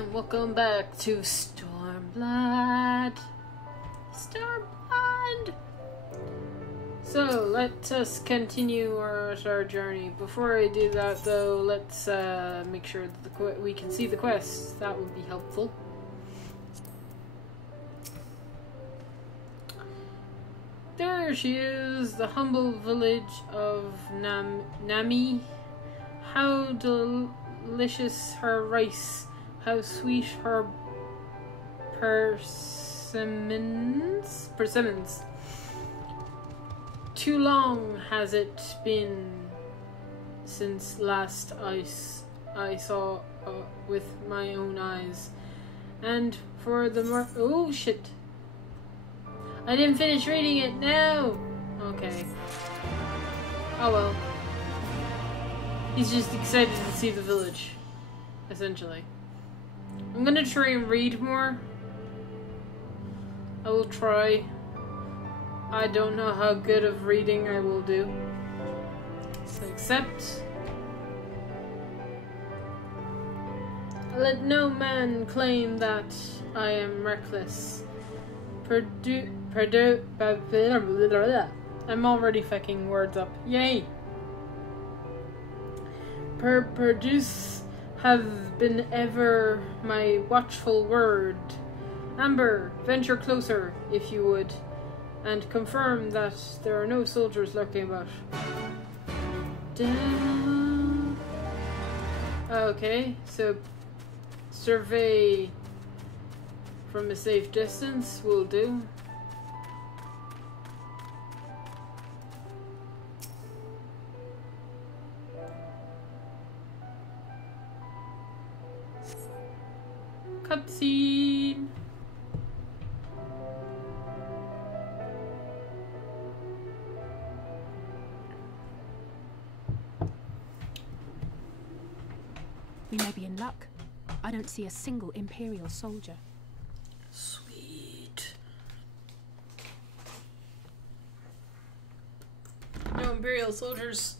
And welcome back to Stormblood. Stormblood! So, let us continue our journey. Before I do that, though, let's make sure that we can see the quest. That would be helpful. There she is, the humble village of Nami. How delicious her rice, how sweet her persimmons. Too long has it been since last I saw with my own eyes, and for the oh shit! I didn't finish reading it. No. Okay. Oh well. He's just excited to see the village, essentially. I'm gonna try and read more. I will try. I don't know how good of reading I will do. So accept. Let no man claim that I am reckless. I'm already fucking words up. Yay! Produce have been ever my watchful word. Amber, venture closer, if you would, and confirm that there are no soldiers lurking about. Down. Okay, so survey from a safe distance will do. Cutscene. We may be in luck. I don't see a single Imperial soldier. Sweet. No Imperial soldiers.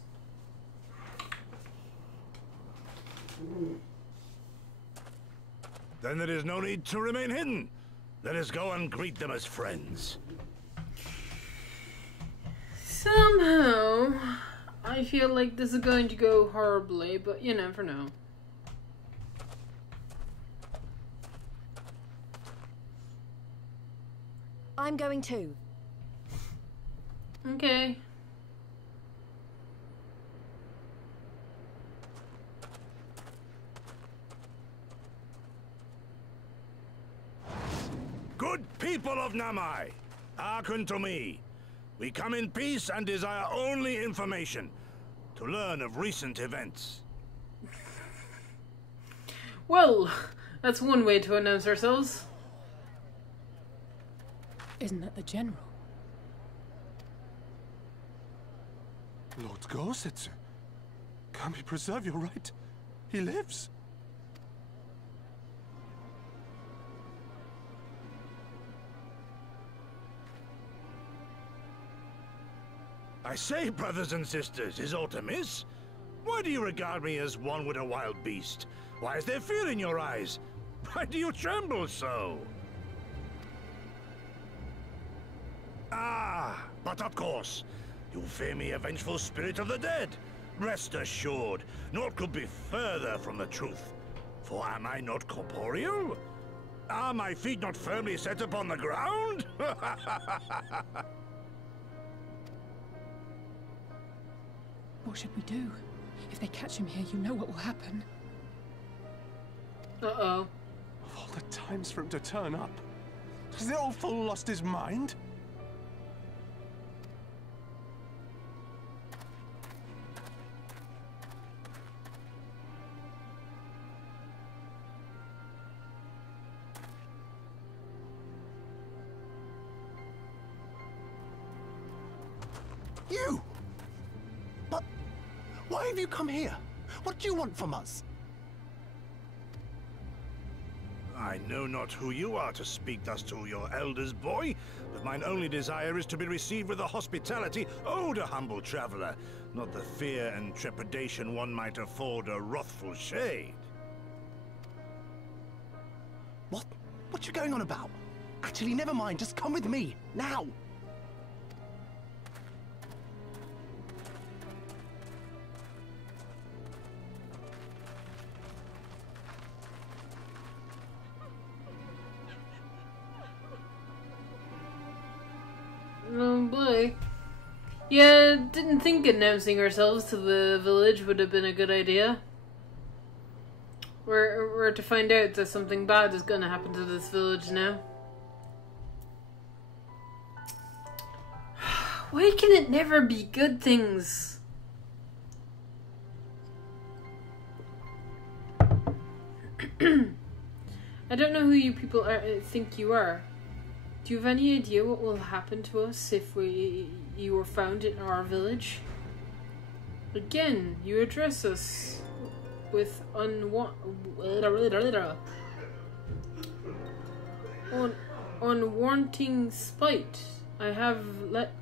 Then there is no need to remain hidden. Let us go and greet them as friends. Somehow, I feel like this is going to go horribly, but you never know. I'm going too. Okay. Good people of Namai, hearken to me. We come in peace and desire only information to learn of recent events. Well, that's one way to announce ourselves. Isn't that the general? Lord Gorsetzer, can we preserve your right? He lives. I say, brothers and sisters, is aught amiss? Why do you regard me as one with a wild beast? Why is there fear in your eyes? Why do you tremble so? Ah, but of course, you fear me, a vengeful spirit of the dead. Rest assured, naught could be further from the truth. For am I not corporeal? Are my feet not firmly set upon the ground? What should we do? If they catch him here, you know what will happen. Uh-oh. Of all the times for him to turn up, has the old fool lost his mind? You! But why have you come here? What do you want from us? I know not who you are to speak thus to your elders, boy, but mine only desire is to be received with the hospitality owed a humble traveler, not the fear and trepidation one might afford a wrathful shade. What? What you going on about? Actually, never mind. Just come with me, now. Oh boy. Yeah, didn't think announcing ourselves to the village would have been a good idea. We're to find out that something bad is gonna happen to this village now. Why can it never be good things? I don't know who you people think you are. Do you have any idea what will happen to us if you were found in our village? Again, you address us with unwanting spite. I have let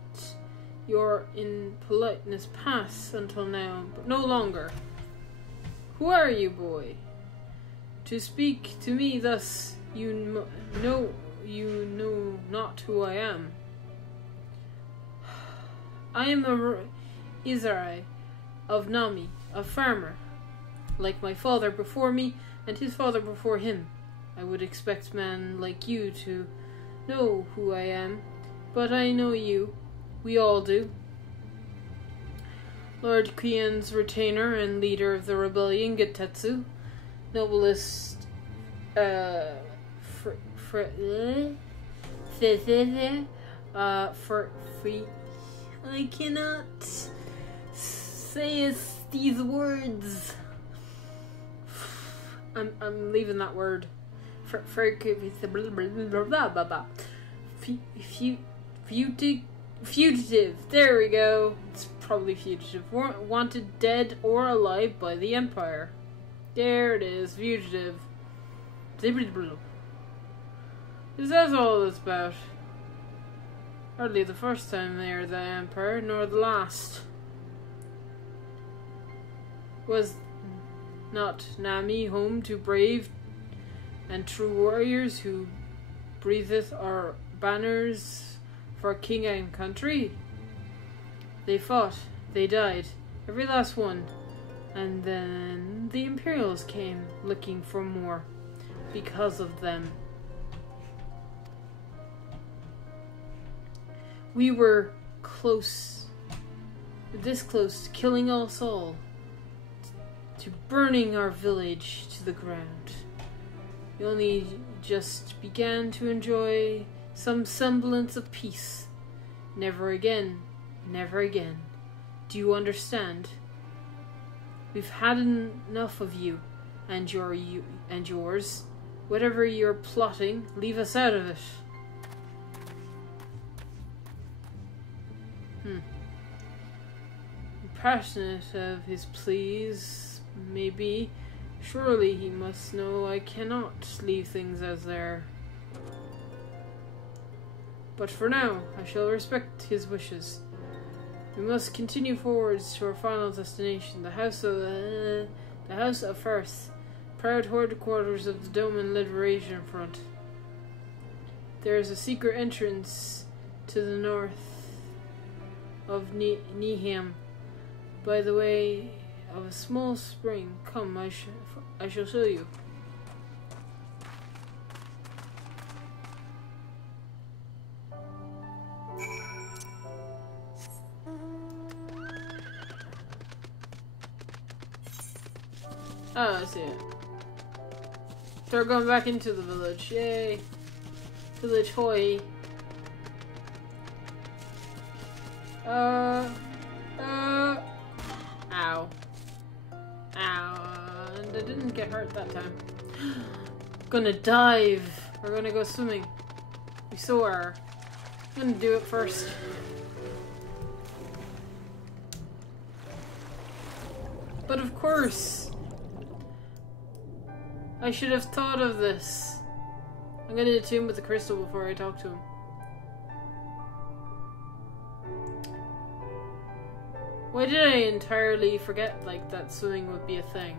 your impoliteness pass until now, but no longer. Who are you, boy? To speak to me thus, you know not who I am. I am a Izrai of Nami, a farmer. Like my father before me, and his father before him. I would expect men like you to know who I am, but I know you. We all do. Lord Kian's retainer and leader of the rebellion, Getetsu. Noblest, I cannot say these words. I'm leaving that word. Fugitive. There we go. It's probably fugitive. Wanted dead or alive by the Empire. There it is. Fugitive. Is that all it's about? Hardly the first time they are the Empire, nor the last. Was not Nami home to brave and true warriors who breatheth our banners for king and country? They fought, they died, every last one, and then the Imperials came looking for more because of them. We were this close to killing us all, to burning our village to the ground. We only just began to enjoy some semblance of peace. Never again, never again. Do you understand? We've had enough of you and yours. Whatever you're plotting, leave us out of it. Passionate of his pleas, maybe. Surely he must know I cannot leave things as they are. But for now, I shall respect his wishes. We must continue forwards to our final destination, the House of Firth, proud headquarters of the Doman Liberation Front. There is a secret entrance to the north of Niham, by the way of a small spring. Come, I shall show you. Oh, I see it. They're going back into the village. Yay. Village hoy. Ow. Ow. And I didn't get hurt that time. Gonna dive. We're gonna go swimming. We so are. I'm gonna do it first. But of course, I should have thought of this. I'm gonna attune with the crystal before I talk to him. Why did I entirely forget, like, that swimming would be a thing?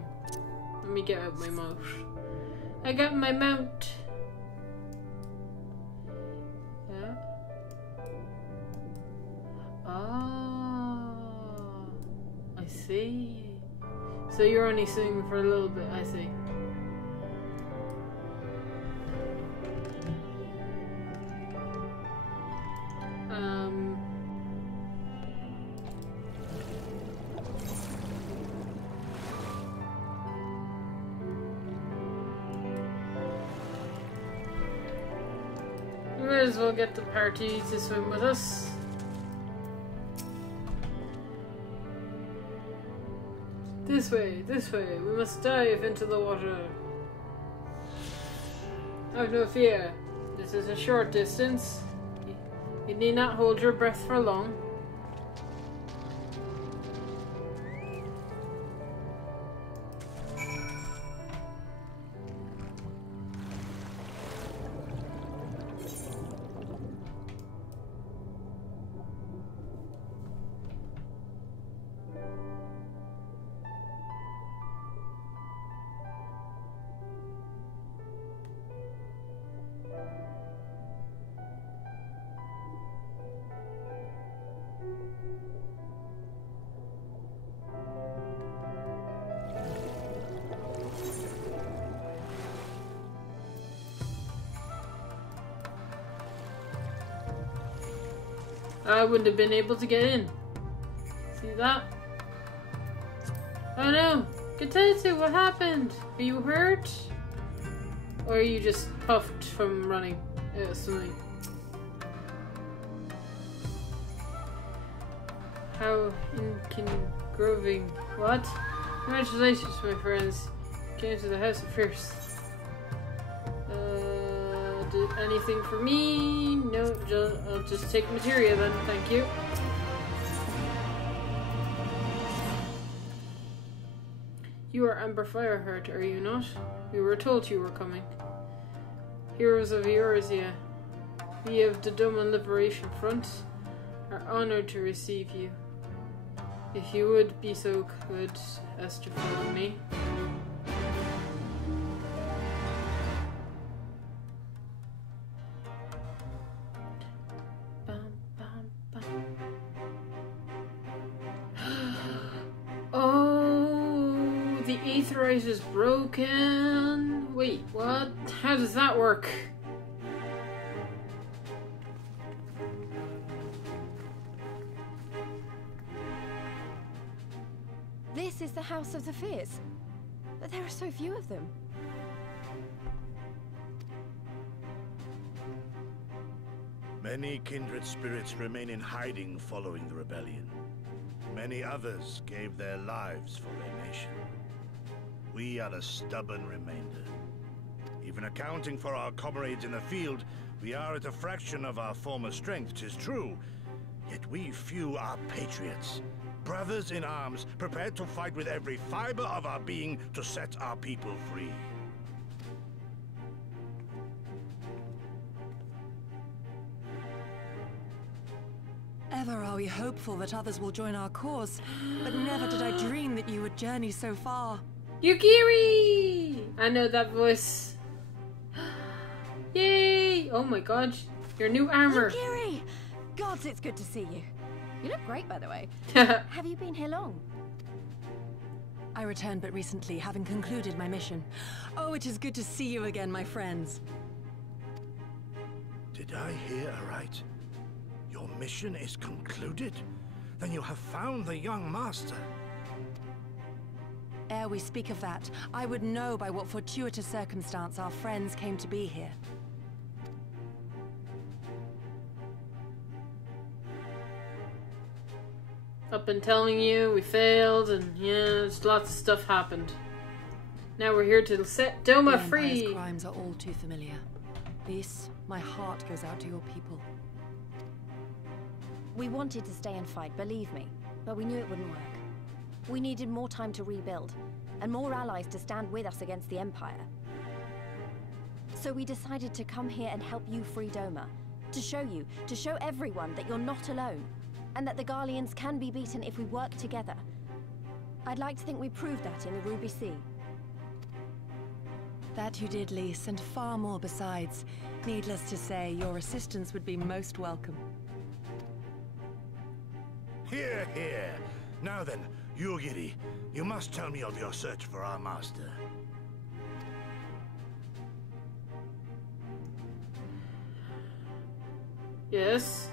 Let me get out my mount. I got my mount. Oh, I see. So you're only singing for a little bit, I see. We might as well get the party to swim with us. This way, we must dive into the water. Have no fear, this is a short distance. You need not hold your breath for long. I wouldn't have been able to get in. See that? Oh no! Katetsu, what happened? Are you hurt? Or are you just puffed from running? Swimming? How ingroving. What? Congratulations, my friends. Came to the House of Fierce. Did anything for me? No, I'll just take materia then, thank you. You are Amber Fireheart, are you not? We were told you were coming. Heroes of Eorzea, we of the Doma Liberation Front are honored to receive you. If you would be so good as to follow me. Aetherite is broken. Wait, what? How does that work? This is the House of the Fierce, but there are so few of them. Many kindred spirits remain in hiding following the rebellion. Many others gave their lives for their nation. We are the stubborn remainder. Even accounting for our comrades in the field, we are at a fraction of our former strength, 'tis true. Yet we few are patriots. Brothers in arms, prepared to fight with every fiber of our being to set our people free. Ever are we hopeful that others will join our cause, but never did I dream that you would journey so far. Yukiri! I know that voice. Yay! Oh my god, your new armor. Yukiri! Gods, it's good to see you. You look great, by the way. Have you been here long? I returned but recently, having concluded my mission. Oh, it is good to see you again, my friends. Did I hear aright? Your mission is concluded? Then you have found the young master. Ere we speak of that, I would know by what fortuitous circumstance our friends came to be here. I've been telling you, we failed, and yeah, lots of stuff happened. Now we're here to set Doma The free! Empire's crimes are all too familiar. Lys, my heart goes out to your people. We wanted to stay and fight, believe me, but we knew it wouldn't work. We needed more time to rebuild, and more allies to stand with us against the Empire. So we decided to come here and help you free Doma. To show everyone that you're not alone, and that the Garleans can be beaten if we work together. I'd like to think we proved that in the Ruby Sea. That you did, Lys, and far more besides. Needless to say, your assistance would be most welcome. Hear, hear. Now then, Yugiri, you must tell me of your search for our master. Yes.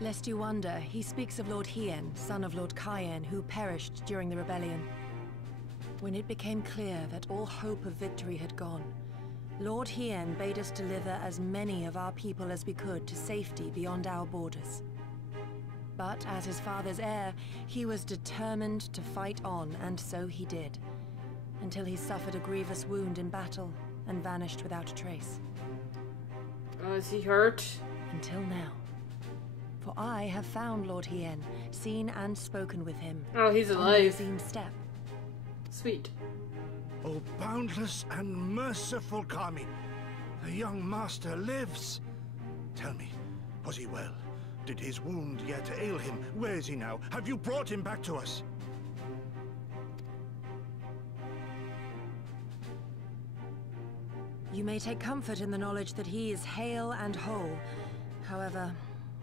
Lest you wonder, he speaks of Lord Hien, son of Lord Cayenne, who perished during the rebellion. When it became clear that all hope of victory had gone, Lord Hien bade us deliver as many of our people as we could to safety beyond our borders. But as his father's heir, he was determined to fight on, and so he did, until he suffered a grievous wound in battle and vanished without a trace. Is he hurt? Until now. For I have found Lord Hien, seen and spoken with him. Oh, he's on alive. the Azim step. Sweet. Oh, boundless and merciful Kami, the young master lives. Tell me, was he well? Did his wound yet ail him? Where is he now? Have you brought him back to us? You may take comfort in the knowledge that he is hale and whole. However,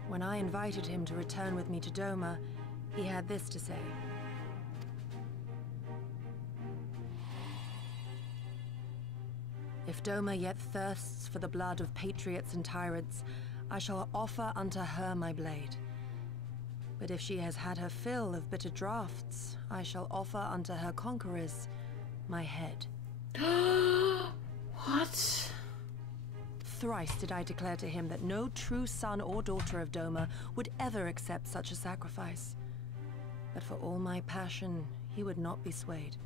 when I invited him to return with me to Doma, he had this to say. If Doma yet thirsts for the blood of patriots and tyrants, I shall offer unto her my blade. But if she has had her fill of bitter draughts, I shall offer unto her conquerors my head. What? Thrice did I declare to him that no true son or daughter of Doma would ever accept such a sacrifice. But for all my passion, he would not be swayed.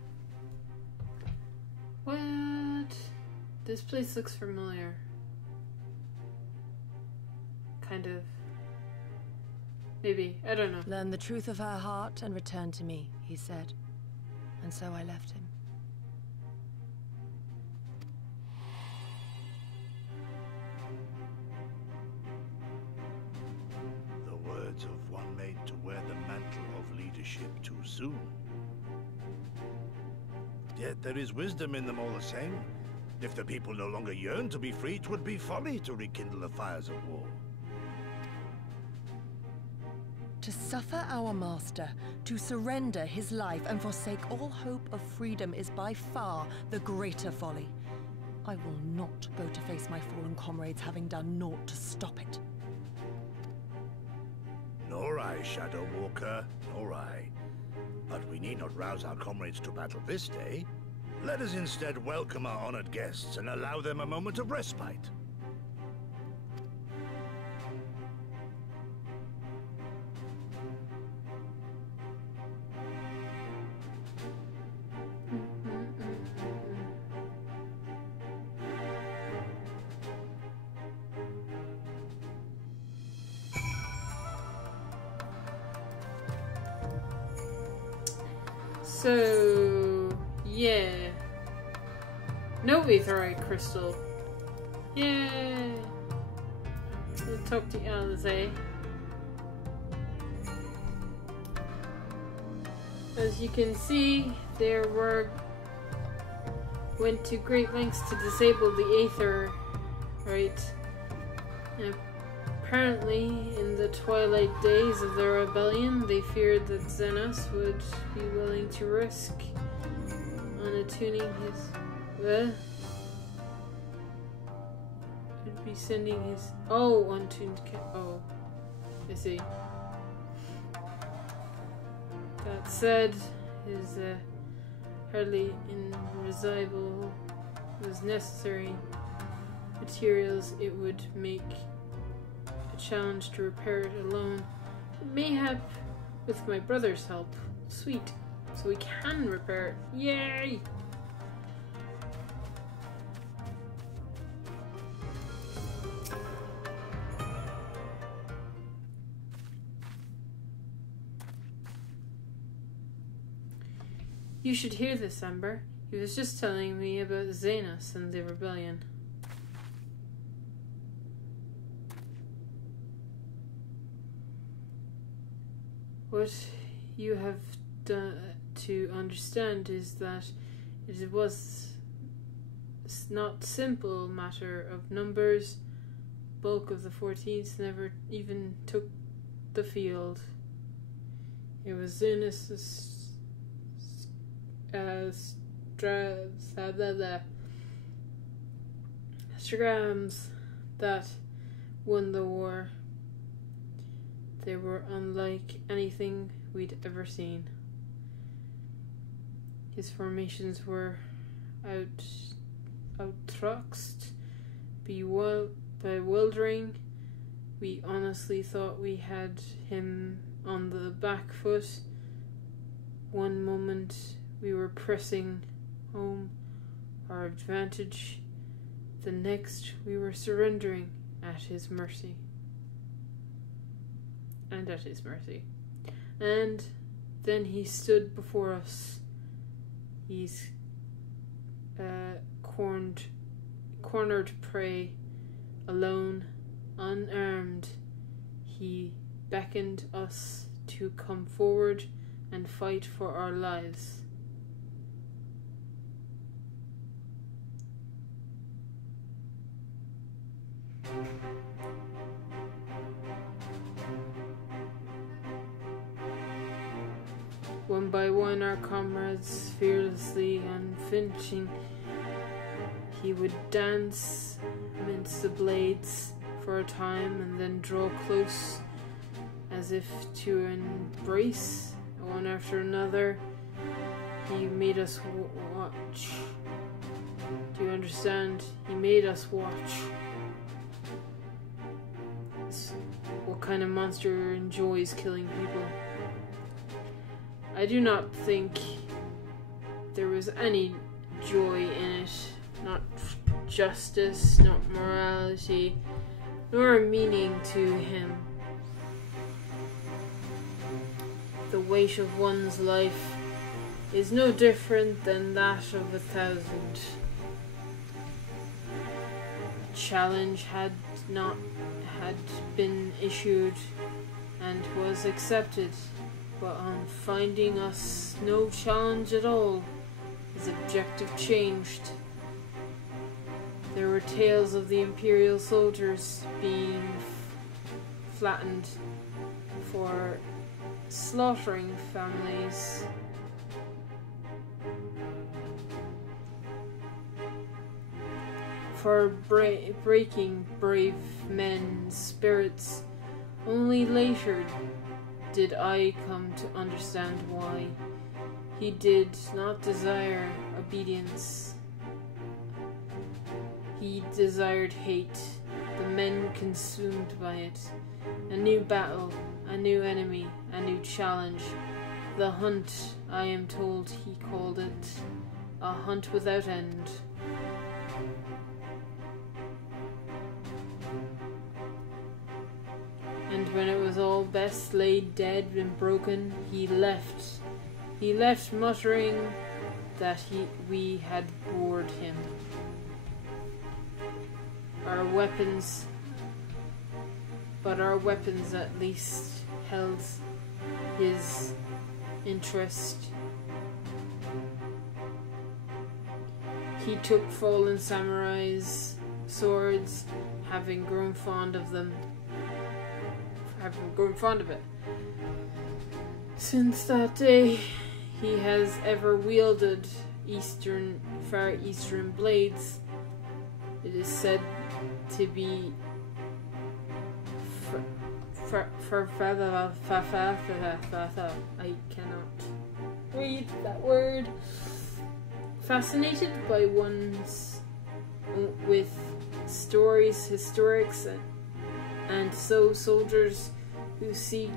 What? This place looks familiar. Kind of. Maybe. I don't know. Learn the truth of her heart and return to me, he said. And so I left him. The words of one made to wear the mantle of leadership too soon. Yet there is wisdom in them all the same. If the people no longer yearn to be free, it would be folly to rekindle the fires of war. To suffer our master, to surrender his life and forsake all hope of freedom is by far the greater folly. I will not go to face my fallen comrades having done naught to stop it. Nor I, Shadow Walker, nor I. But we need not rouse our comrades to battle this day. Let us instead welcome our honored guests and allow them a moment of respite. So, yeah. No aetherite crystal. Yay! Let's talk to Alize. As you can see, there went to great lengths to disable the aether, right? And apparently, in the twilight days of the rebellion, they feared that Xenos would be willing to risk on attuning his... Would be sending his... Oh, untuned... Oh, I see. That said, his hardly irresistible was necessary materials it would make a challenge to repair it alone. Mayhap with my brother's help. Sweet. So we can repair it. Yay! You should hear this, Ember. He was just telling me about Xenos and the rebellion. What you have to understand is that it was not simple matter of numbers. Bulk of the 14th never even took the field. It was in Strams that won the war. They were unlike anything we'd ever seen. His formations were outtruxed, bewildering. We honestly thought we had him on the back foot. One moment we were pressing home our advantage, the next we were surrendering at his mercy. And then he stood before us. He's cornered prey, alone, unarmed. He beckoned us to come forward and fight for our lives. One by one, our comrades, fearlessly unflinching, he would dance amidst the blades for a time and then draw close as if to embrace one after another. He made us watch. Do you understand? He made us watch. What kind of monster enjoys killing people? I do not think there was any joy in it, not justice, not morality, nor a meaning to him. The weight of one's life is no different than that of 1,000. A challenge had been issued and was accepted. But on finding us no challenge at all, his objective changed. There were tales of the Imperial soldiers being flattened for slaughtering families. For breaking brave men's spirits. Only later did I come to understand why. He did not desire obedience. He desired hate, the men consumed by it. A new battle, a new enemy, a new challenge. The hunt, I am told he called it. A hunt without end. And when it was all best laid dead and broken, he left. He left muttering that we had bored him. Our weapons at least held his interest. He took fallen samurai's swords, having grown fond of them. Since that day, he has ever wielded far eastern blades. It is said to be I cannot read that word. Fascinated by ones with stories, historics, and so soldiers who seek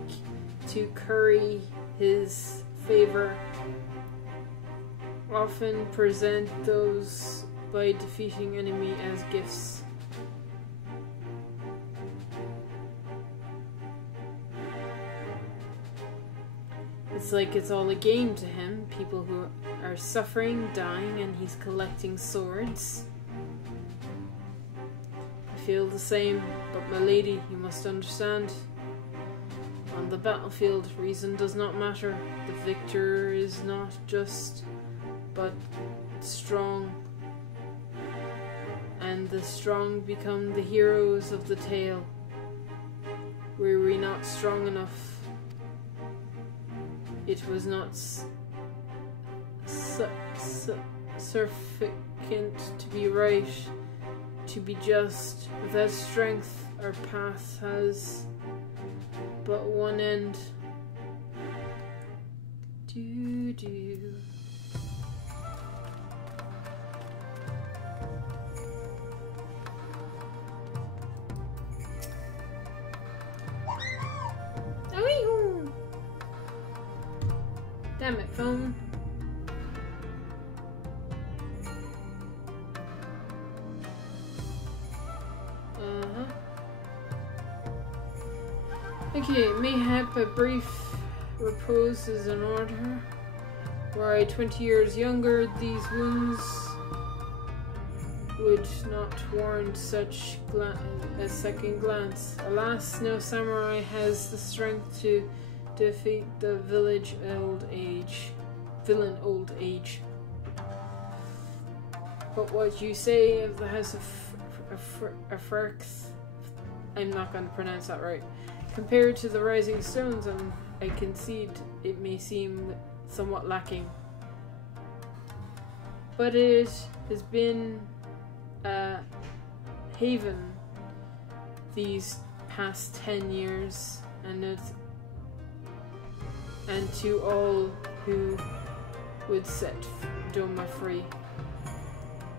to curry his favor often present those by defeating enemy as gifts. It's like it's all a game to him. People who are suffering, dying, and he's collecting swords. I feel the same, but my lady, you must understand. On the battlefield, reason does not matter. The victor is not just, but strong. And the strong become the heroes of the tale. Were we not strong enough? it was not sufficient to be right, to be just. Without strength, our path has but one end. Do. Damn it, phone. Okay, mayhap a brief repose is in order. Were I 20 years younger, these wounds would not warrant such a second glance. Alas, no samurai has the strength to defeat the villain old age. But what you say of the House of Afrex, I'm not going to pronounce that right. Compared to the Rising Stones, I concede it may seem somewhat lacking. But it has been a haven these past 10 years, and to all who would set Doma free.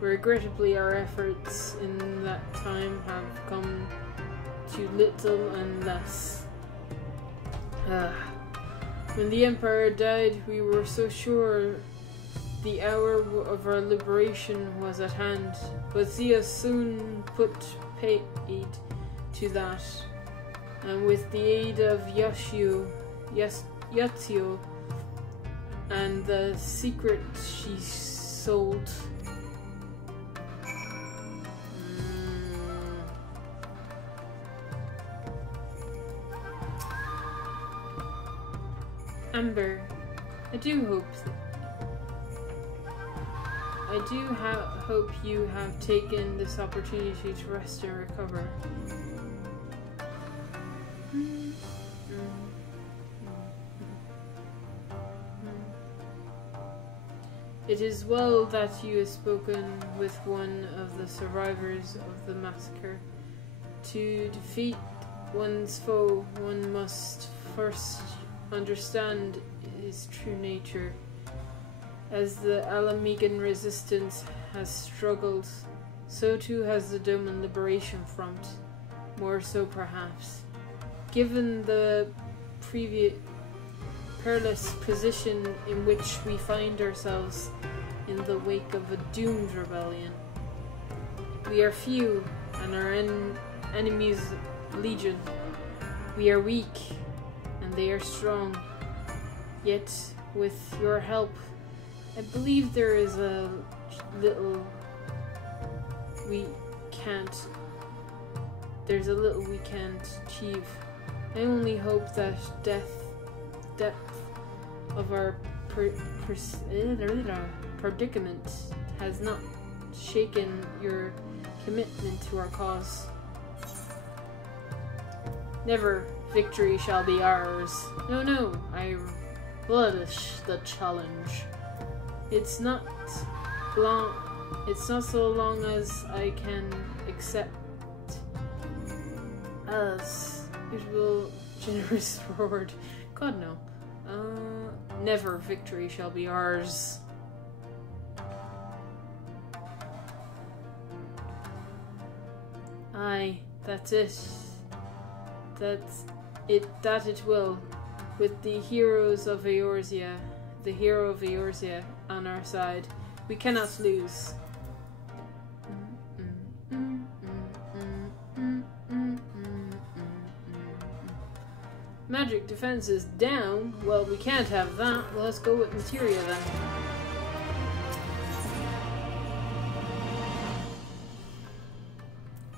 Regrettably, our efforts in that time have come to little and less. When the Empire died, we were so sure the hour of our liberation was at hand, but Zia soon put paid to that, and with the aid of Yatsuo and the secret she sold, Amber, I do hope you have taken this opportunity to rest and recover. It is well that you have spoken with one of the survivors of the massacre. To defeat one's foe, one must first understand his true nature. As the Alamegan resistance has struggled, so too has the Doman Liberation Front. More so, perhaps. Given the previous perilous position in which we find ourselves in the wake of a doomed rebellion. We are few, and our enemies legion. We are weak, and they are strong. Yet, with your help, I believe there is a little there's a little we can't achieve. I only hope that depth of our predicament has not shaken your commitment to our cause. Never victory shall be ours. No, I relish the challenge. It's not so long as I can accept as usual generous reward. God no. Never victory shall be ours. Aye, that's it. That it will. With the heroes of Eorzea, the hero of Eorzea on our side, we cannot lose. Magic defense is down. Well, we can't have that. Well, let's go with materia then.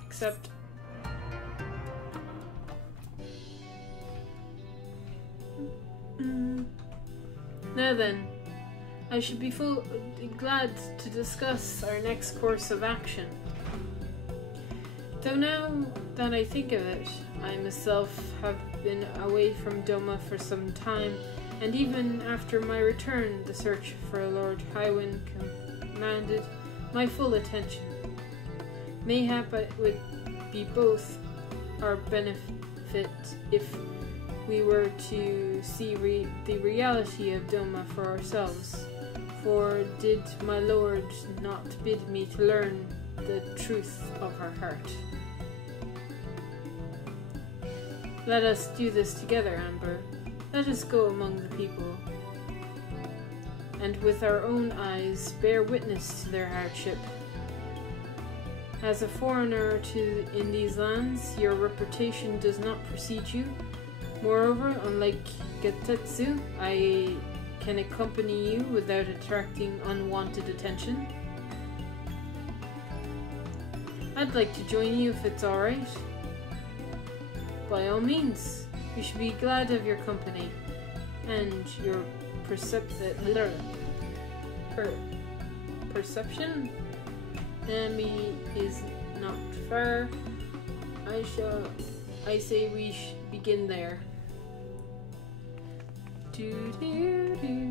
Except now then, I should be glad to discuss our next course of action. Though now that I think of it, I myself have been away from Doma for some time, And even after my return, the search for Lord Hywin commanded my full attention. Mayhap it would be both our benefit if we were to see the reality of Doma for ourselves. For did my lord not bid me to learn the truth of her heart? Let us do this together, Amber. Let us go among the people, and with our own eyes bear witness to their hardship. As a foreigner in these lands, your reputation does not precede you. Moreover, unlike Getetsu, I can accompany you without attracting unwanted attention. I'd like to join you if it's alright. By all means, we should be glad of your company, and your perception enemy is not far. I say we begin there. Do do do.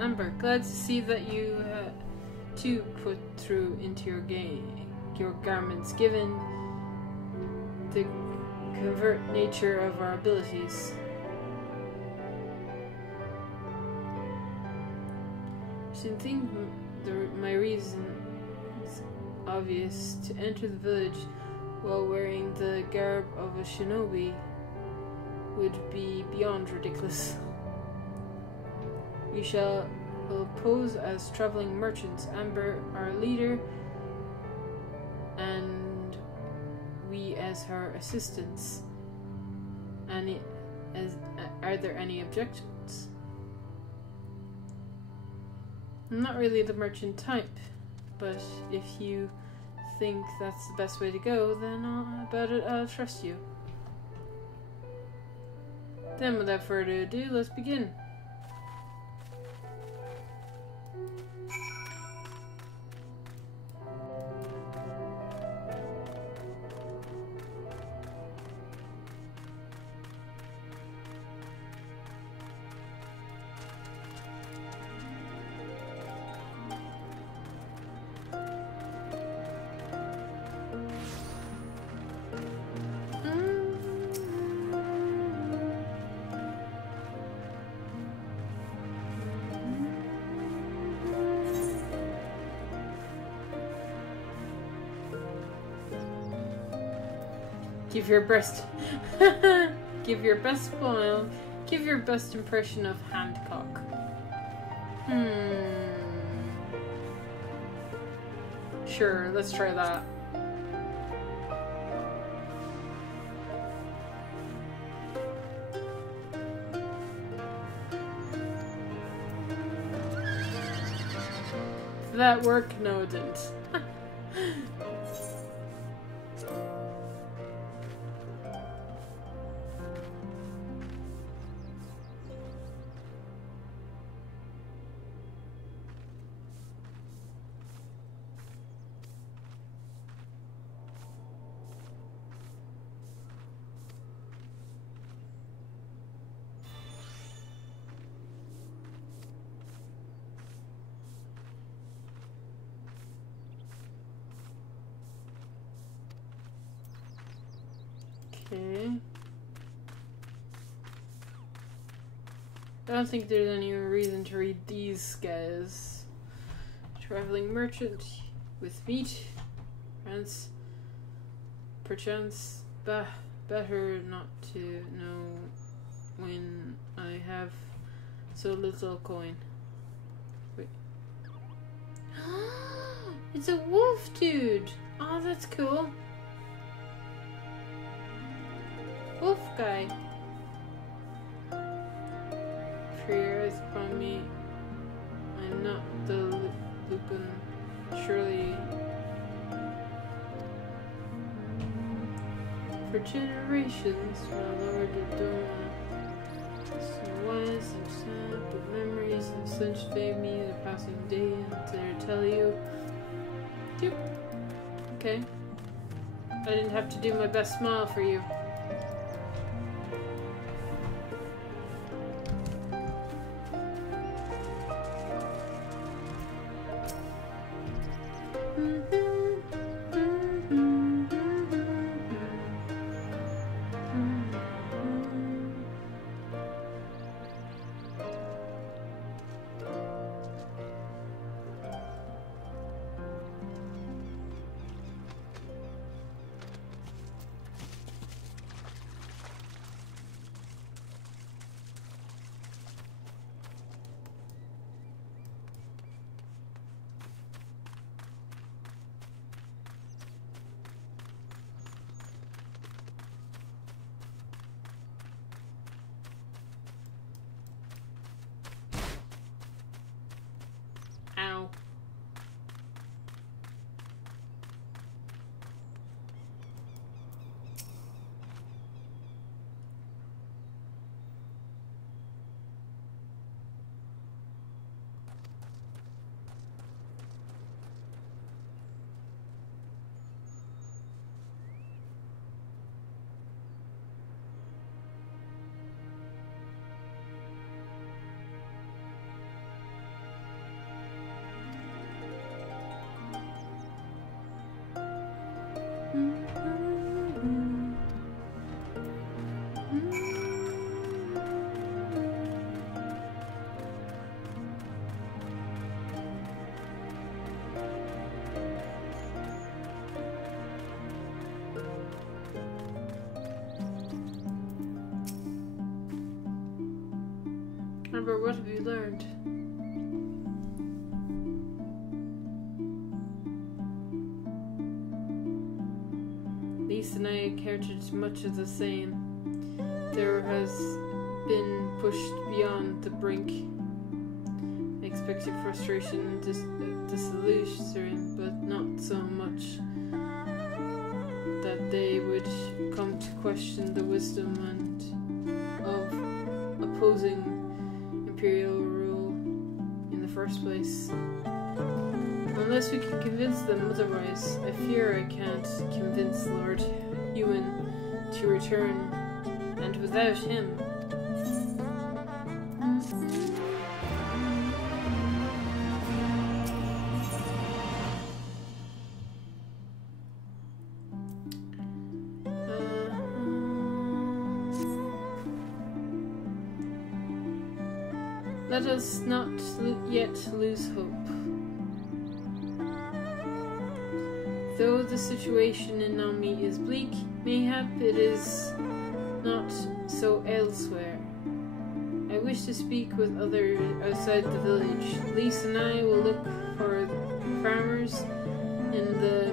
Amber, glad to see that you too put through into your garments, given the covert nature of our abilities. I think my reason is obvious. To enter the village while wearing the garb of a shinobi would be beyond ridiculous. We shall pose as traveling merchants, Amber our leader, and we as her assistants. Are there any objections? I'm not really the merchant type, but if you think that's the best way to go, then I'll trust you. Then without further ado, let's begin. Give your best give your best smile, give your best impression of Hancock. Sure, let's try that. that work? No, it didn't. Okay. I don't think there's any reason to read these guys. Traveling merchant with meat. Perchance better not to know when I have so little coin. Wait. It's a wolf dude! Oh, that's cool. Wolf guy. For your eyes upon me, I'm not the Lupin. Surely, for generations, my lord of Doma, so wise and sad, but memories have since fade me the passing day, and dare tell you. Yep. Okay. I didn't have to do my best smile for you. Ow. Remember, what have you learned? Lisa and I encountered much of the same. There has been pushed beyond the brink. I expected frustration and disillusion, but not so much that they would come to question the wisdom and of opposing imperial rule in the first place. Unless we can convince them otherwise, I fear I can't convince Lord Ewan to return, and without him... Let us not yet lose hope. Though the situation in Nami is bleak, mayhap it is not so elsewhere. I wish to speak with others outside the village. Lise and I will look for farmers in the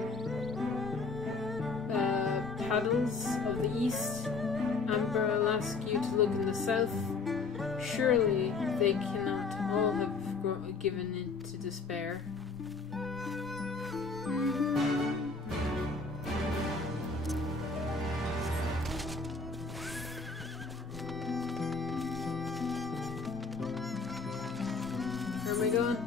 paddles of the east. Amber, I'll ask you to look in the south. Surely they cannot all have given in to despair. Where am I going?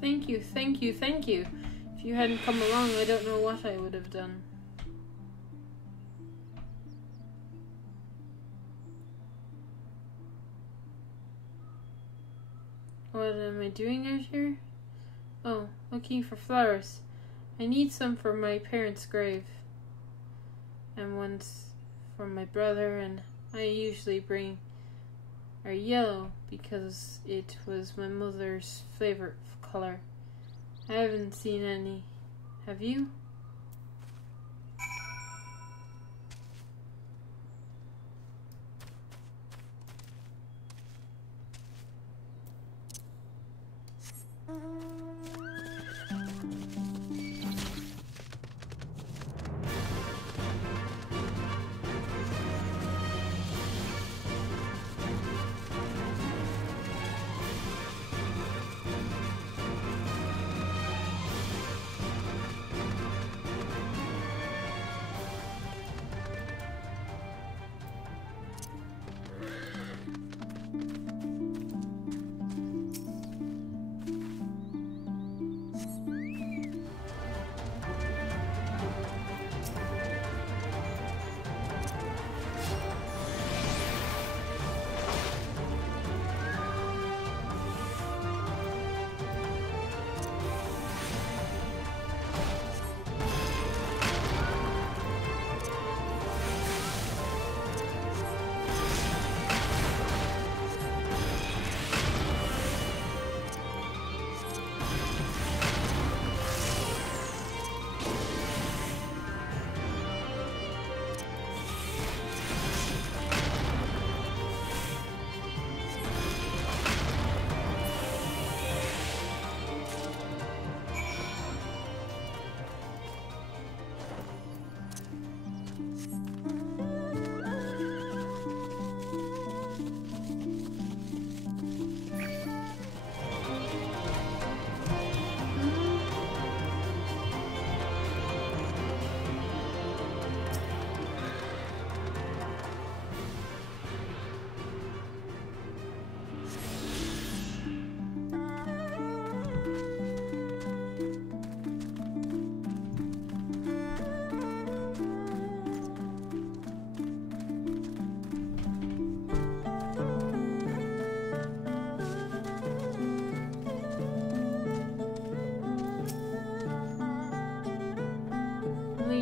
Thank you, thank you, thank you. If you hadn't come along, I don't know what I would have done. What am I doing out here? Oh, looking for flowers. I need some for my parents' grave. And ones for my brother, and I usually bring are yellow because it was my mother's favorite color. I haven't seen any. Have you?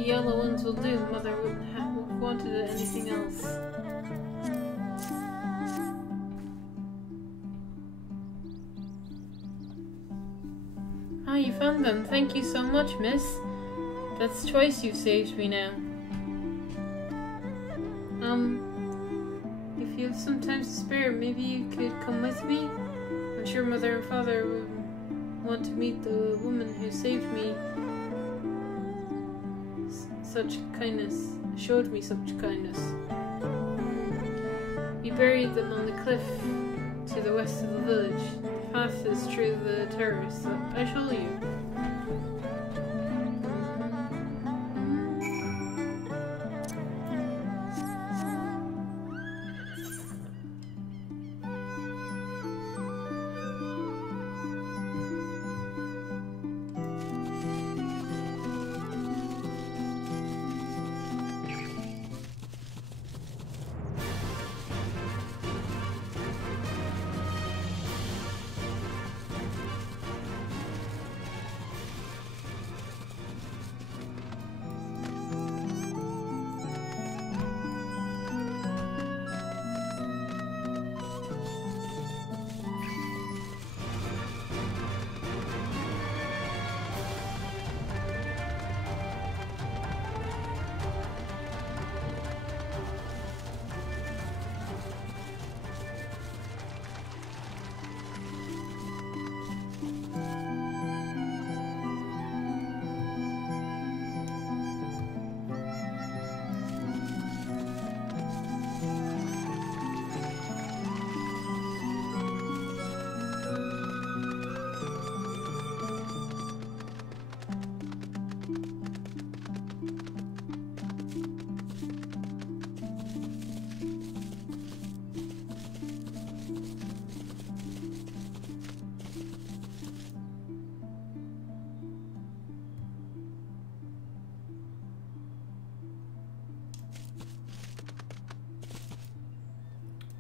yellow ones will do. Mother wouldn't have wanted anything else. Ah, you found them. Thank you so much, miss. That's twice you've saved me now. If you have some time to spare, maybe you could come with me? I'm sure Mother and Father would want to meet the woman who saved me. Such kindness, showed me such kindness. We buried them on the cliff to the west of the village. The path is through the terrace. I show you.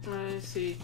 I see.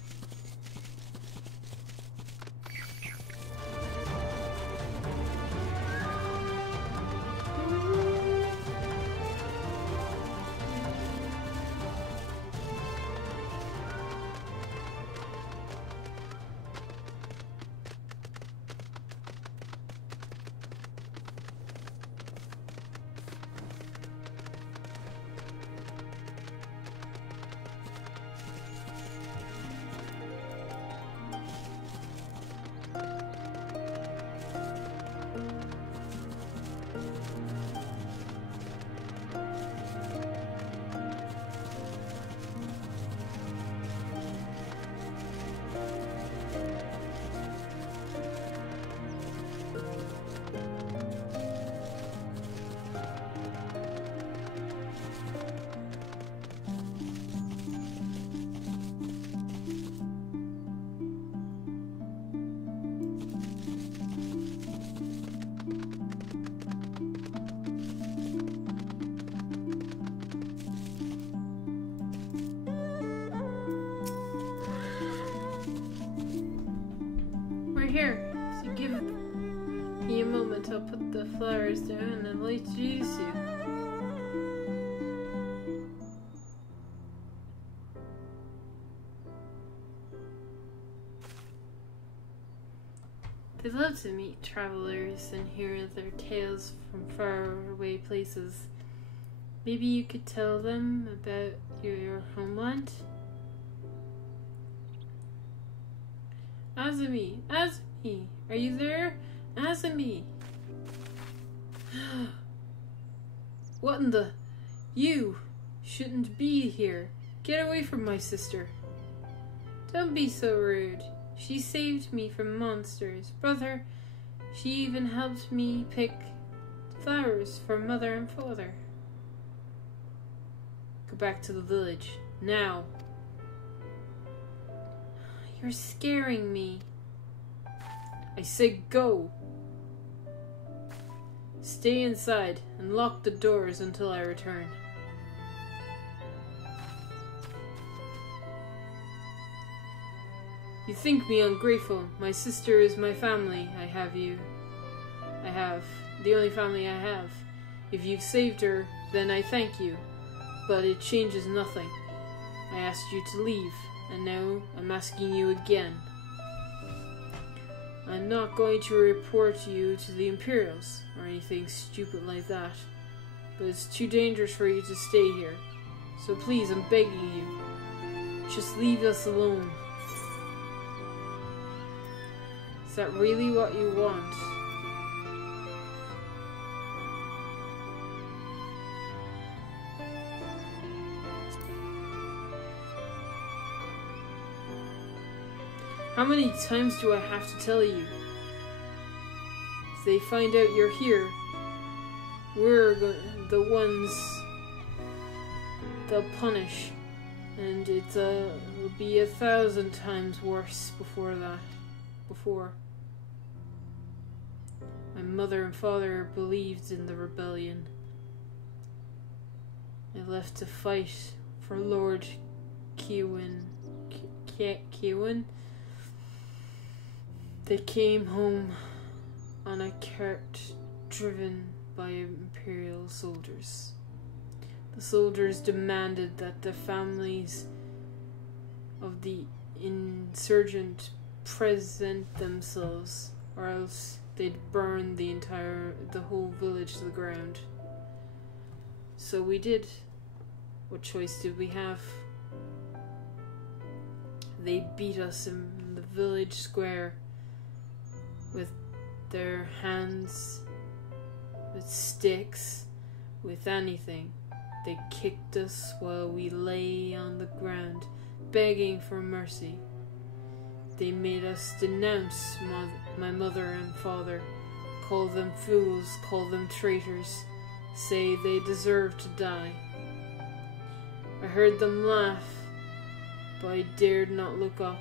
Here, so give me a moment, I'll put the flowers down and I'll introduce you. They love to meet travelers and hear their tales from faraway places. Maybe you could tell them about your homeland? Azumi! Azumi! Are you there? Azumi! What in the... You shouldn't be here. Get away from my sister. Don't be so rude. She saved me from monsters. Brother, she even helped me pick flowers for Mother and Father. Go back to the village. Now. You're scaring me. I say go. Stay inside and lock the doors until I return. You think me ungrateful. My sister is my family. I have. The only family I have. If you've saved her, then I thank you. But it changes nothing. I asked you to leave, and now I'm asking you again. I'm not going to report you to the Imperials, or anything stupid like that. But it's too dangerous for you to stay here. So please, I'm begging you. Just leave us alone. Is that really what you want? How many times do I have to tell you? If they find out you're here, we're the ones they'll punish. And it'll be 1,000 times worse before that. My mother and father believed in the rebellion. I left to fight for Lord Kewen. They came home on a cart driven by Imperial soldiers. The soldiers demanded that the families of the insurgent present themselves, or else they'd burn the whole village to the ground. So we did. What choice did we have? They beat us in the village square with their hands, with sticks, with anything. They kicked us while we lay on the ground, begging for mercy. They made us denounce my mother and father, call them fools, call them traitors, say they deserve to die. I heard them laugh, but I dared not look up.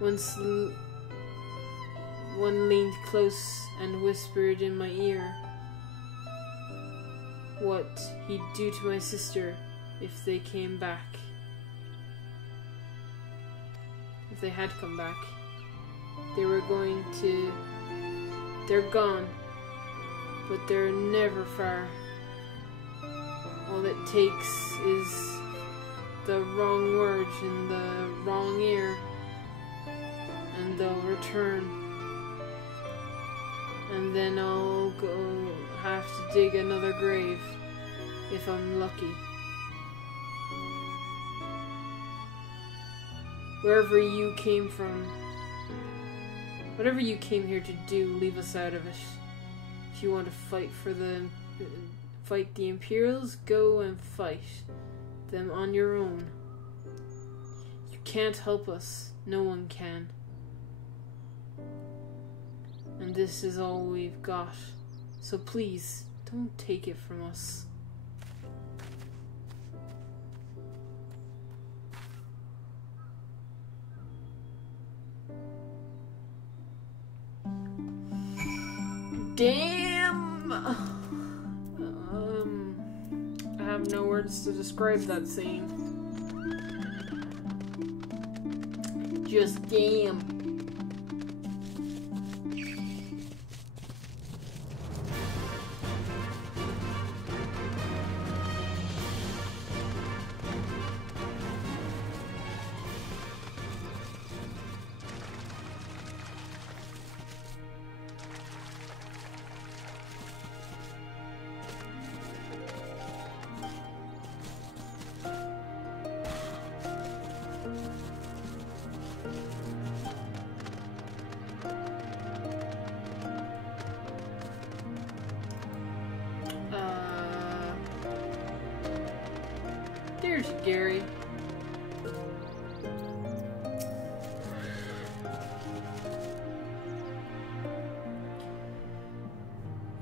Once one leaned close and whispered in my ear what he'd do to my sister if they came back. If they had come back. They're gone, but they're never far. All it takes is the wrong word in the wrong ear, and they'll return. And then I'll have to dig another grave, if I'm lucky. Wherever you came from, whatever you came here to do, leave us out of it. If you want to fight the Imperials, go and fight them on your own. You can't help us. No one can. And this is all we've got. So please, don't take it from us. Damn! I have no words to describe that scene. Just damn. There's Gary.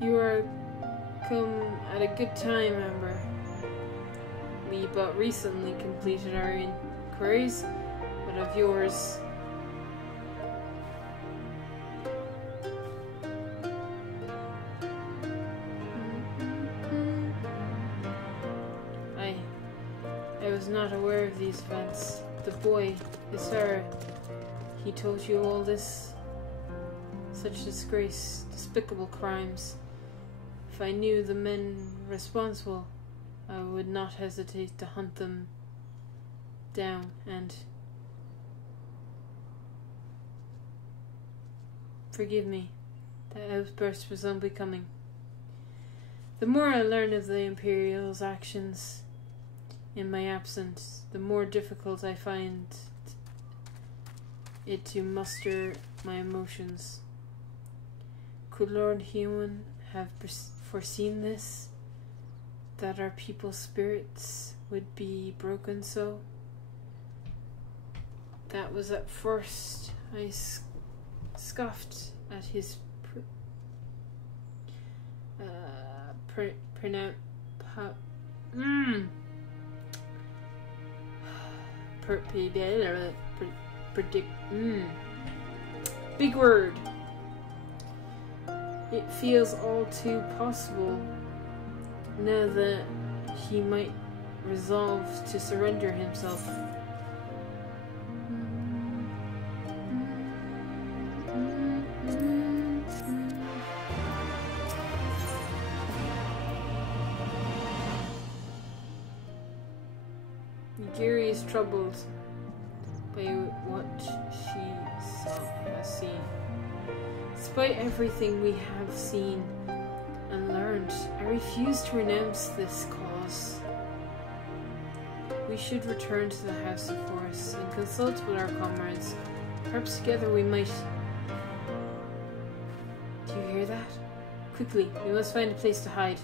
You are come at a good time, Amber. We but recently completed our inquiries, but of yours. I was not aware of these events. The boy, Isara, he told you all this? Such disgrace, despicable crimes. If I knew the men responsible, I would not hesitate to hunt them down and... Forgive me. That outburst was unbecoming. The more I learn of the Imperial's actions in my absence, the more difficult I find it to muster my emotions. Could Lord Huon have foreseen this? That our people's spirits would be broken so? That was at first I scoffed at his big word. It feels all too possible now that he might resolve to surrender himself. Giri is troubled by what she has seen. Despite everything we have seen and learned, I refuse to renounce this cause. We should return to the House of Forest and consult with our comrades. Perhaps together we might... Do you hear that? Quickly, we must find a place to hide.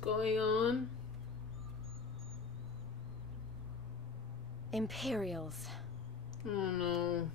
Going on? Imperials. Oh no.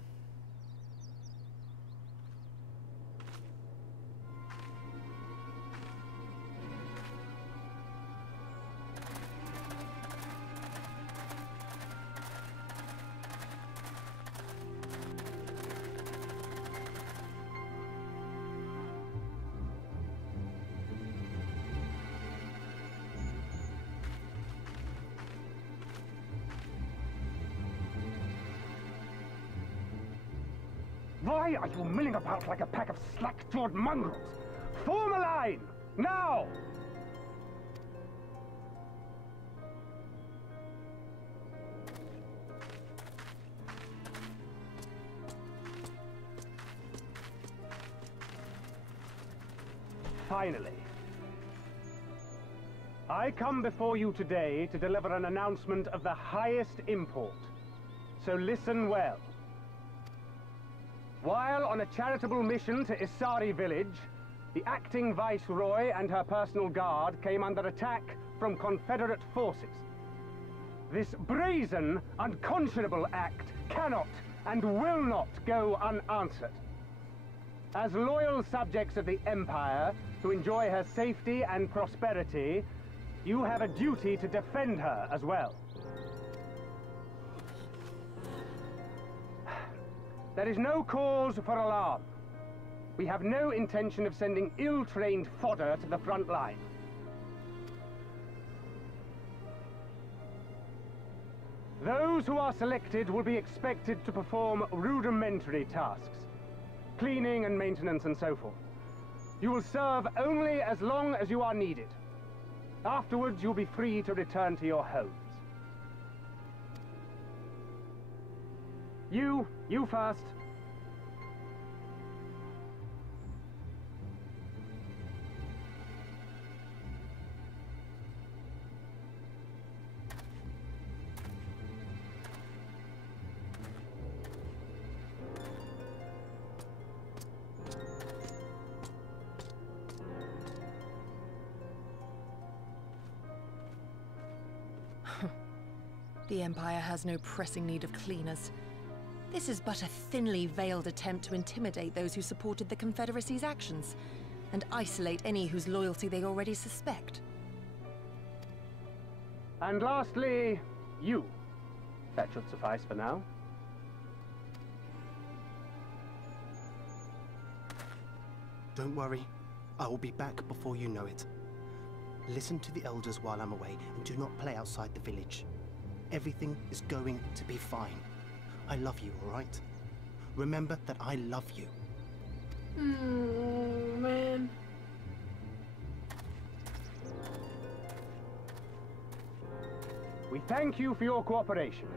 Why are you milling about like a pack of slack-jawed mongrels? Form a line! Now! Finally. I come before you today to deliver an announcement of the highest import. So listen well. While on a charitable mission to Isari village, the acting viceroy and her personal guard came under attack from Confederate forces. This brazen, unconscionable act cannot and will not go unanswered. As loyal subjects of the Empire who enjoy her safety and prosperity, you have a duty to defend her as well. There is no cause for alarm. We have no intention of sending ill-trained fodder to the front line. Those who are selected will be expected to perform rudimentary tasks, cleaning and maintenance and so forth. You will serve only as long as you are needed. Afterwards, you'll be free to return to your homes. You first. The Empire has no pressing need of cleaners. This is but a thinly veiled attempt to intimidate those who supported the Confederacy's actions, and isolate any whose loyalty they already suspect. And lastly, you. That should suffice for now. Don't worry. I will be back before you know it. Listen to the elders while I'm away, and do not play outside the village. Everything is going to be fine. I love you, all right? Remember that I love you. Oh, man. We thank you for your cooperation.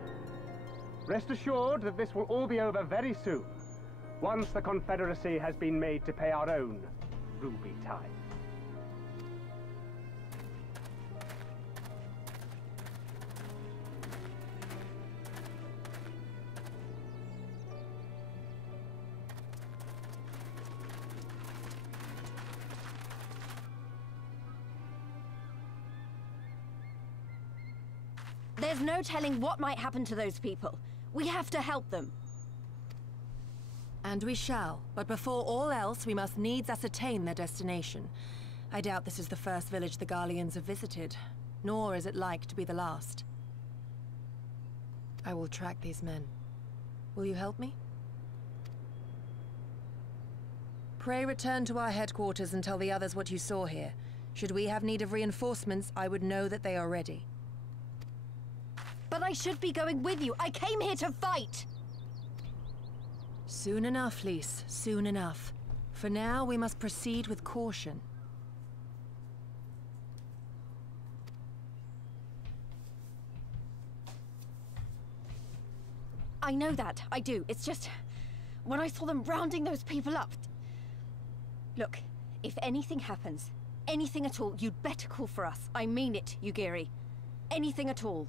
Rest assured that this will all be over very soon, once the Confederacy has been made to pay our own ruby tithe. There's no telling what might happen to those people. We have to help them. And we shall. But before all else, we must needs ascertain their destination. I doubt this is the first village the Garleans have visited, nor is it like to be the last. I will track these men. Will you help me? Pray return to our headquarters and tell the others what you saw here. Should we have need of reinforcements, I would know that they are ready. But I should be going with you. I came here to fight! Soon enough, Lys. Soon enough. For now, we must proceed with caution. I know that. I do. It's just... when I saw them rounding those people up... Look, if anything happens, anything at all, you'd better call for us. I mean it, Yugiri. Anything at all.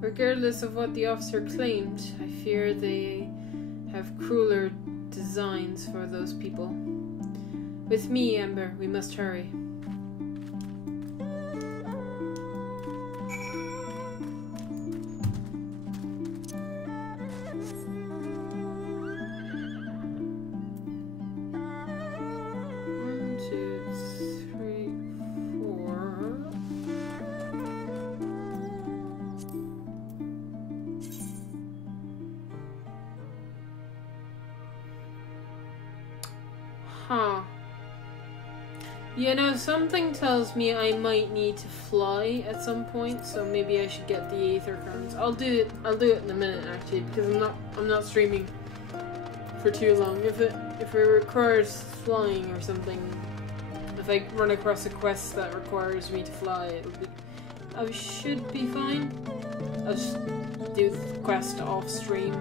Regardless of what the officer claimed, I fear they have crueler designs for those people. With me, Ember, we must hurry. Huh. You know, something tells me I might need to fly at some point, so maybe I should get the Aether Crowns. I'll do it in a minute actually, because I'm not streaming for too long. If it requires flying or something, if I run across a quest that requires me to fly, I should be fine. I'll just do the quest off stream.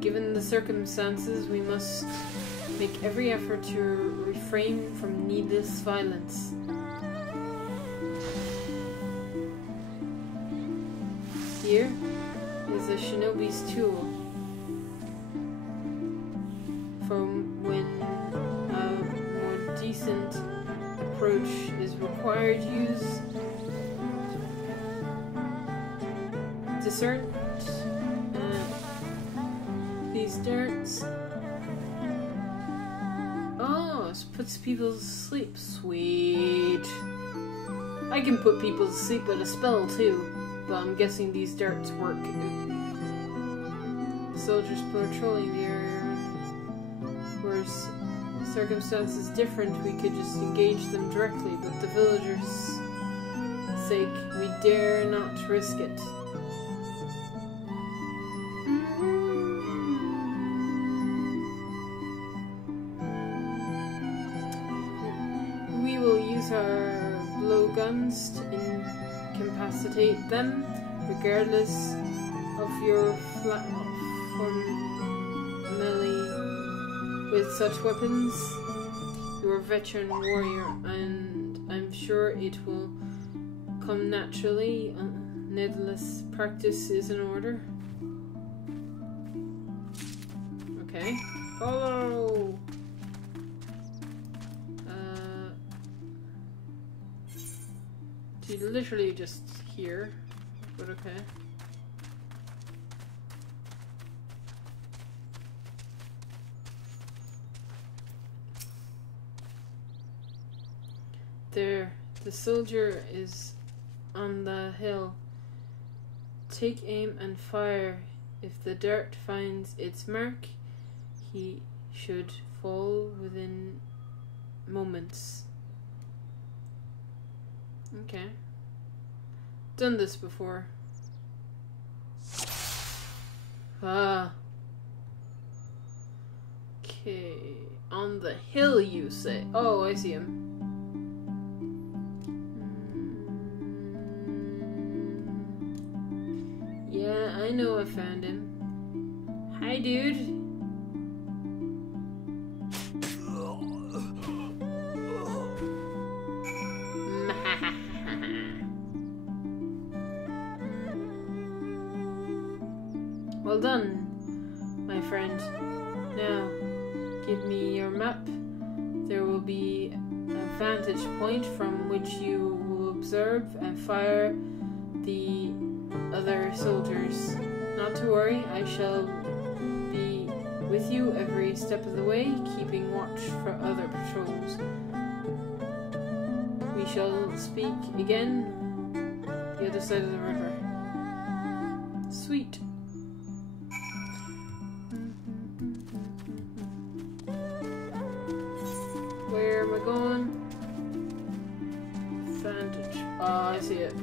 Given the circumstances, we must make every effort to refrain from needless violence. Here is a shinobi's tool. From when a more decent approach is required, use discern these darts. Oh, it puts people to sleep. Sweet. I can put people to sleep with a spell too, but I'm guessing these darts work. Soldiers patrolling the area. Where circumstances different, we could just engage them directly, but the villagers' sake, we dare not risk it. We will use our blowguns to incapacitate them, regardless of your melee. With such weapons, you're a veteran warrior, and I'm sure it will come naturally. Needless practice is in order. Okay, follow. She's literally just here, but okay. There, the soldier is on the hill. Take aim and fire. If the dirt finds its mark, he should fall within moments. Okay. Done this before. Ah. Okay. On the hill, you say? Oh, I see him. Yeah, I know I found him. Hi, dude. Well done, my friend. Now, give me your map. There will be a vantage point from which you will observe and fire the other soldiers. Not to worry, I shall be with you every step of the way, keeping watch for other patrols. We shall speak again the other side of the river. Sweet. Where am I going? Vantage. Ah, I see it.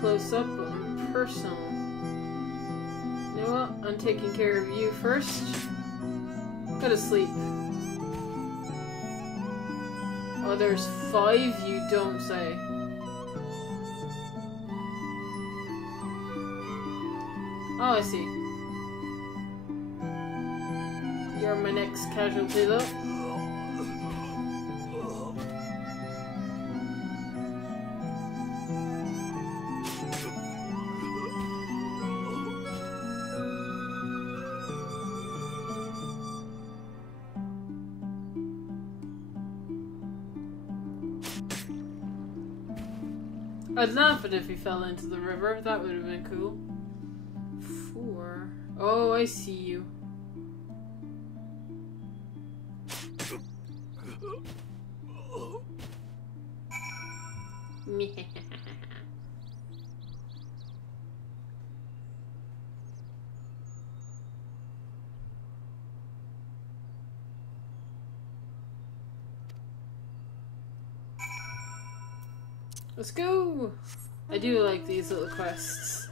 Close up and personal. You know what? I'm taking care of you first. Go to sleep. Oh, there's 5, you don't say. Oh, I see. You're my next casualty, though. I'd laugh at if he fell into the river. That would have been cool. 4. Oh, I see you. Let's go! I do like these little quests.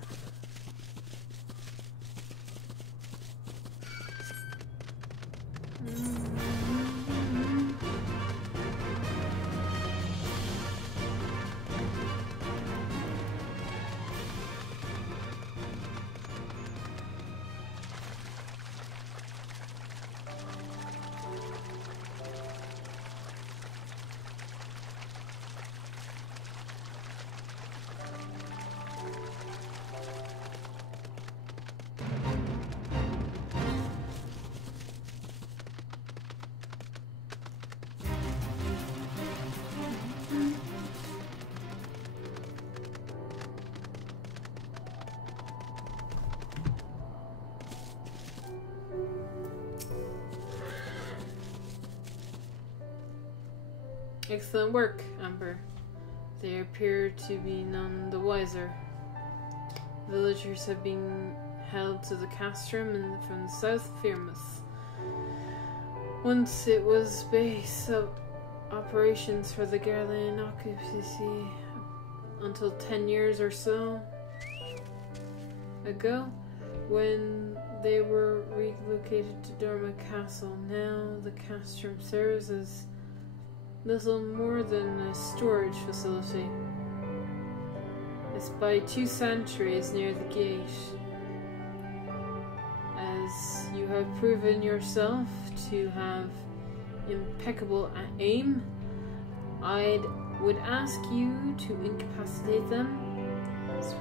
Excellent work, Amber. They appear to be none the wiser. Villagers have been held to the castrum from the south of Firmus. Once it was base of operations for the Garlean occupancy until 10 years or so ago, when they were relocated to Dorma Castle. Now the castrum serves as little more than a storage facility. It's by 2 sentries near the gate. As you have proven yourself to have impeccable aim, I would ask you to incapacitate them. This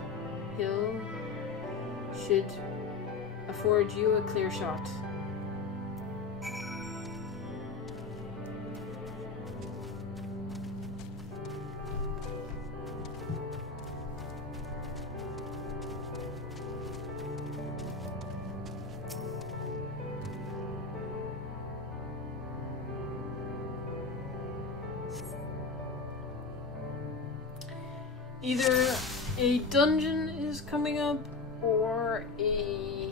hill should afford you a clear shot. Either a dungeon is coming up or a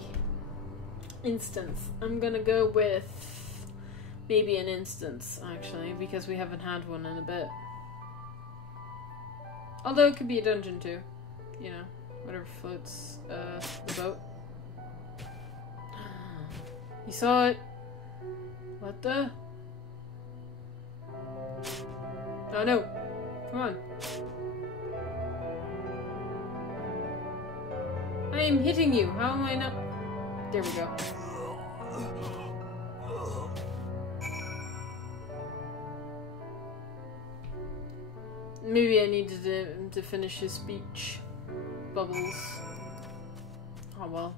instance. I'm gonna go with maybe an instance, actually, because we haven't had one in a bit. Although it could be a dungeon too. You know, whatever floats the boat. You saw it. What the? Oh no. Come on. I am hitting you. How am I not? There we go. Maybe I needed to finish his speech bubbles. Oh well.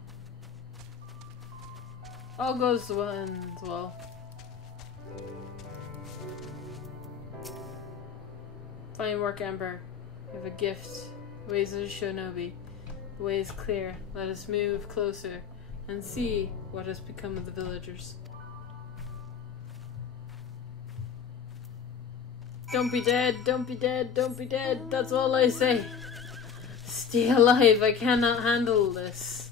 All goes well ends well. Fine work, Amber. You have a gift. Ways of Shinobi. The way is clear. Let us move closer and see what has become of the villagers. Don't be dead, don't be dead, don't be dead. That's all I say. Stay alive. I cannot handle this.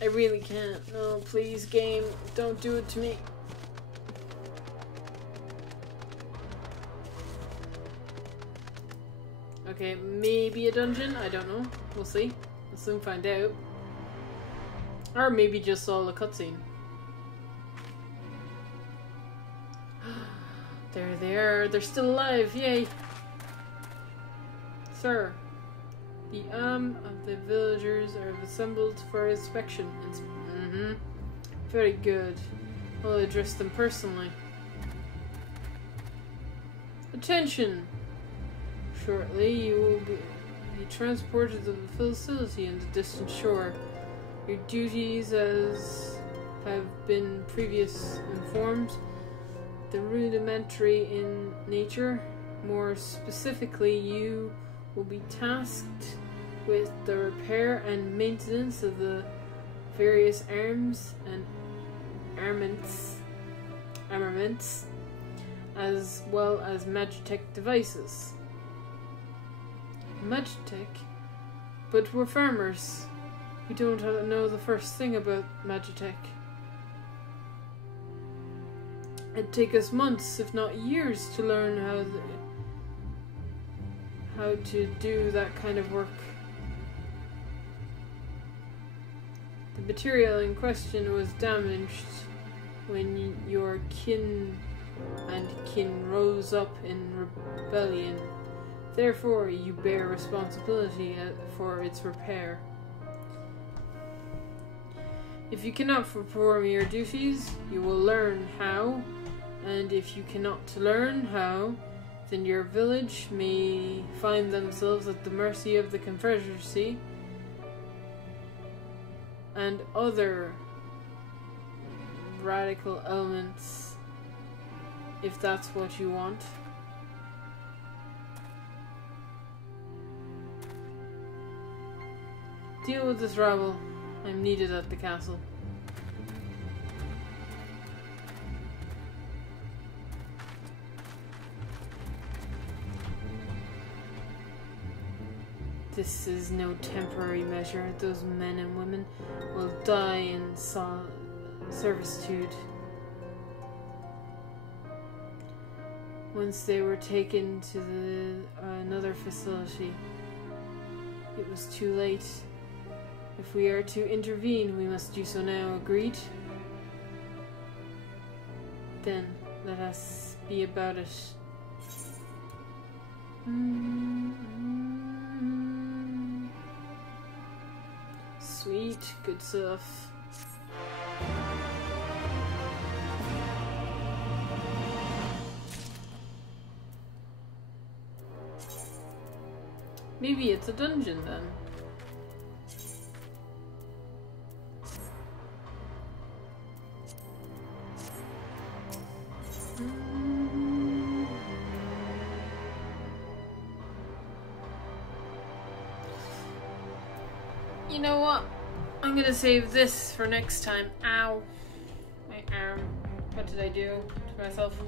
I really can't. No, please, game. Don't do it to me. Okay, maybe a dungeon? I don't know. We'll see. We'll soon find out. Or maybe just all a cutscene. There they are. They're still alive. Yay. Sir, the of the villagers are assembled for inspection. Very good. I'll address them personally. Attention! Shortly, you will be transported to the facility in the distant shore. Your duties, as have been previously informed, the rudimentary in nature. More specifically, you will be tasked with the repair and maintenance of the various arms and armaments, as well as Magitech devices. Magitech? But we're farmers. We don't know the first thing about Magitech. It'd take us months, if not years, to learn how to do that kind of work. The material in question was damaged when your kin rose up in rebellion. Therefore, you bear responsibility for its repair. If you cannot perform your duties, you will learn how, and if you cannot learn how, then your village may find themselves at the mercy of the Confederacy and other radical elements, if that's what you want. Deal with this rabble. I'm needed at the castle. This is no temporary measure. Those men and women will die in servitude. Once they were taken to another facility, it was too late. If we are to intervene, we must do so now. Agreed? Then let us be about it. Sweet, good stuff. Maybe it's a dungeon then. You know what? I'm gonna save this for next time. Ow. My arm. What did I do to myself?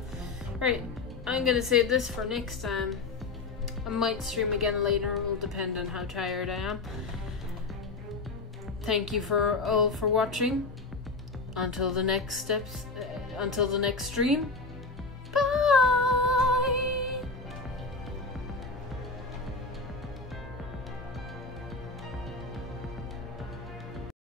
Right. I'm gonna save this for next time. I might stream again later. It will depend on how tired I am. Thank you all for watching. Until the next steps. Until the next stream.